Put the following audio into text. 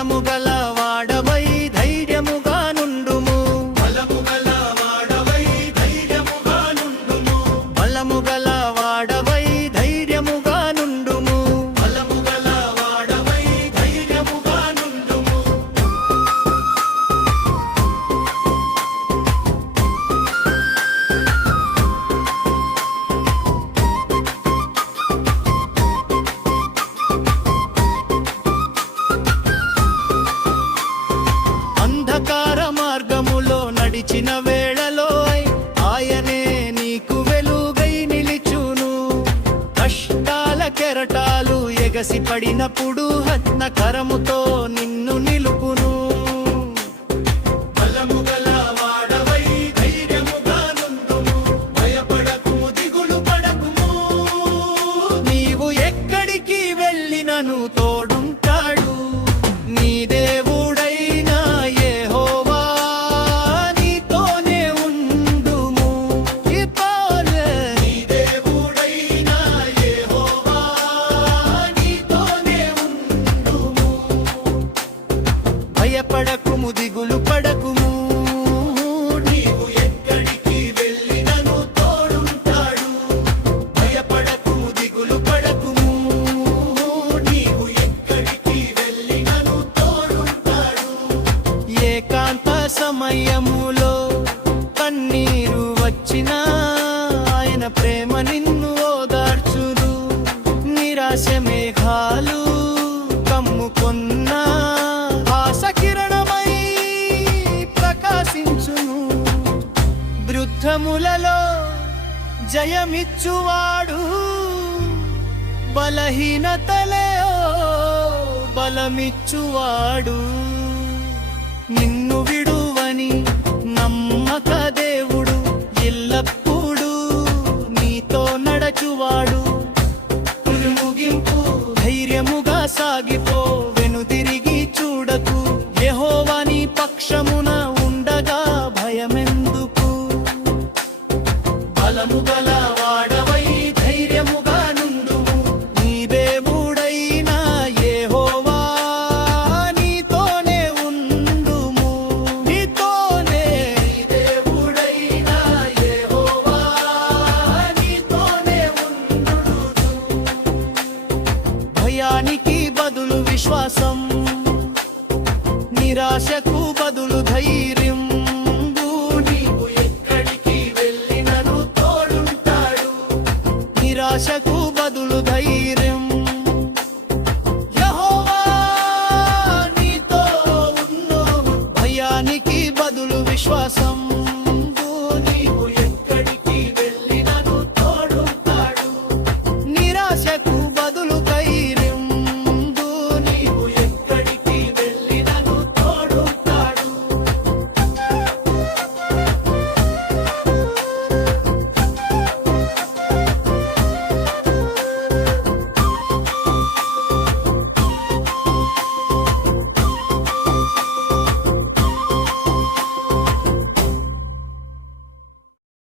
బలము గల వాడవై ధైర్యముగా నుండుము బలము గల వాడవై ధైర్యముగా నుండుము బలము గల వాడవై ధైర్యముగా నుండుము బలము గల వాడవై ధైర్యముగా నుండుము అంధకార మార్గములో నడిచిన వేళలో ఆయనే నీకు వెలుగై నిలిచును కష్టాల కెరటాలు ఎగసి పడినప్పుడు హత్న కరముతో నిన్ను నిలుపును బలము గల వాడవై ధైర్యముగా నుండుము భయపడకుము దిగులు పడకుము నీవు ఎక్కడికి వెళ్ళినను తోడుంటాడు నీ దేవుడైన యెహోవా నీతోనే ఉండుము ఇపాలే నీ దేవుడైన యెహోవా నీతోనే ఉండుము భయపడకుము దిగులు పడకుము నీవు ఎక్కడికి వెళ్ళినను తోడుంటాడు భయపడకుము దిగులు పడకుము నీవు ఎక్కడికి వెళ్ళినను తోడుంటాడు ఏకాంత సమయములో కన్నీరు వచ్చినా ఆయన ప్రేమ నిన్ను ఓదార్చును నిరాశ మేఘాలు కమ్ముకున్నా ఆశ కిరణమై ప్రకాశించును వృద్ధములలో జయమిచ్చువాడు బలహీనతలే బలమిచ్చువాడు నిన్ను విడువని నమ్మక దేవుడు ఎల్లప్పుడూ నీతో నడచువాడు ముగింపు ధైర్యముగా సాగిపో వెనుదిరిగి చూడకు యెహోవా నీ పక్షమున ఉండగా భయమెందుకు బలము గల వాడవై ధైర్యముగా నుండుము నీ దేవుడైన యెహోవా నీతోనే ఉండుము నీతోనే నీ దేవుడైన యెహోవా నీతోనే ఉండును భయానికి బదులు విశ్వాసం నిరాశకు బదులు ధైర్యం